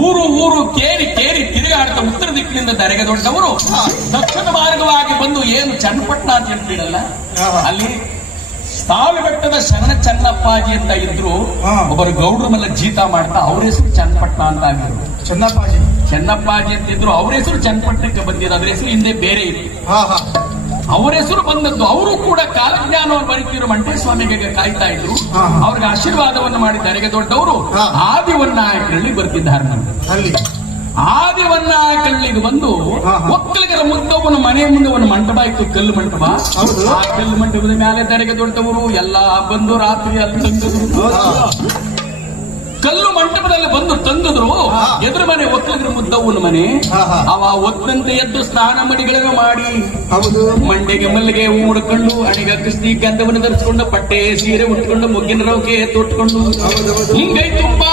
ಊರು ಊರು ಕೇರಿ ಕೇರಿ ತಿರುಗಾಡ್ತಾ ಉತ್ತರ ದಿಕ್ಕಿನಿಂದ ದರೆಗೆ ದೊಡ್ಡವರು ದಕ್ಷಿಣ ಮಾರ್ಗವಾಗಿ ಬಂದು ಏನು ಚನ್ನಪಟ್ಟಣ ಅಂತ ಹೇಳ್ತೀರಲ್ಲ, ಅಲ್ಲಿ ಸಾಲುಬೆಟ್ಟದ ಶರಣ ಚನ್ನಪ್ಪಾಜಿ ಅಂತ ಇದ್ರು. ಒಬ್ಬರು ಗೌಡ್ರ ಮೇಲೆ ಜೀತ ಮಾಡ್ತಾ ಅವ್ರ ಹೆಸರು ಚನ್ನಪಟ್ಟಣ ಅಂತ ಆಗಿದ್ರು. ಚೆನ್ನಪ್ಪಾಜಿ ಅಂತಿದ್ರು. ಅವ್ರ ಹೆಸರು ಚನ್ನಪಟ್ಟಣಕ್ಕೆ ಬಂದಿದ್ದು, ಅದ್ರ ಹೆಸರು ಹಿಂದೆ ಬೇರೆ ಇತ್ತು. ಅವ್ರ ಹೆಸರು ಬಂದದ್ದು. ಅವರು ಕೂಡ ಕಾಲಜ್ಞಾನವನ್ನು ಬರೀತಿರೋ ಮಂಟೇಸ್ವಾಮಿಗೆ ಕಾಯ್ತಾ ಇದ್ರು. ಅವ್ರಿಗೆ ಆಶೀರ್ವಾದವನ್ನು ಮಾಡಿ ದರೆಗೆ ದೊಡ್ಡವರು ಆದಿವನ್ನಾಯಕರಲ್ಲಿ ಬರ್ತಿದ್ದಾರೆ. ಆದಿವನ್ನಾಯಕಲ್ಲಿಗೆ ಬಂದು ಒಕ್ಕಲಿಗರ ಮುದ್ದವನ ಮನೆ ಮುಂದೆ ಒಂದು ಮಂಟಪ ಇತ್ತು, ಕಲ್ಲು ಮಂಟಪ. ಆ ಕಲ್ಲು ಮಂಟಪದ ಮೇಲೆ ದರೆಗೆ ದೊಡ್ಡವರು ಎಲ್ಲ ಬಂದು ರಾತ್ರಿ ಅಲ್ಲಿ ತಂದಿದ್ರು. ಕಲ್ಲು ಮಂಟಪದಲ್ಲಿ ಬಂದು ತಂದಿದ್ರು. ಎದುರು ಮನೆ ಒಕ್ಕಲಿಗರ ಮುದ್ದವನ ಮನೆ. ಅವ ಒತ್ತಂತೆ ಎದ್ದು ಸ್ನಾನ ಮಡಿಗಳನ್ನು ಮಾಡಿ ಮಂಡೆಗೆ ಮಲ್ಲಿಗೆ ಹೂ ಮುಡ್ಕೊಂಡು ಅಣಿಗ ಕೃಷ್ಣಿ ಗಂಧವನ್ನು ಧರಿಸಿಕೊಂಡು ಬಟ್ಟೆ ಸೀರೆ ಉಟ್ಕೊಂಡು ಮುಗ್ಗಿನ ರೌಕೆ ತೊಟ್ಕೊಂಡು ಹಿಂಗೈ ತುಂಬಾ